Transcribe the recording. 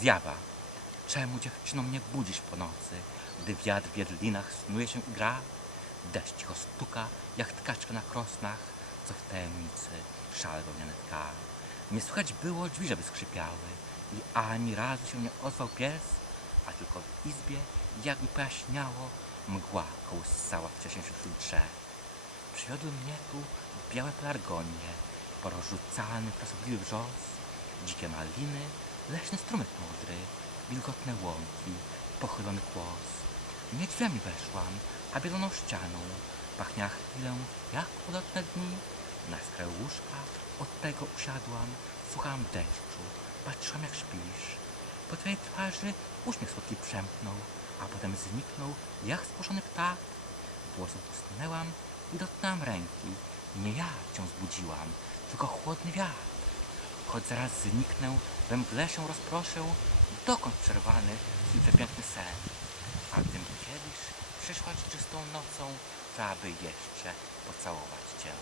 zjawa. Czemu dziewczyno mnie budzisz po nocy, gdy wiatr w jedlinach snuje się i gra? Deszcz cicho stuka, jak tkaczka na krosnach, co w tajemnicy szal wełniany tka. Nie słychać było drzwi, żeby skrzypiały i ani razu się nie ozwał pies, a tylko w izbie, jakby pojaśniało, mgła kołysała wcześniej wśród drzew. Przywiodły mnie tu białe pelargonie, porozrzucany frasobliwy wrzos, dzikie maliny, leśny strumyk modry, wilgotne łąki, pochylony kłos. Nie drzwiami weszłam, a bieloną ścianą. Pachniała chwilę jak ulotne dni. Na skraju łóżka od tego usiadłam, słuchałam deszczu, patrzyłam jak śpisz. Po twojej twarzy uśmiech słodki przemknął, a potem zniknął jak spłoszony ptak. Włosów usnęłam i dotknęłam ręki. Nie ja cię zbudziłam, tylko chłodny wiatr. Choć zaraz zniknę, we mgle się rozproszę, dokąd przerwany twój przepiękny sen. A gdym kiedyś przyszła ci czystą nocą, aby jeszcze pocałować cię.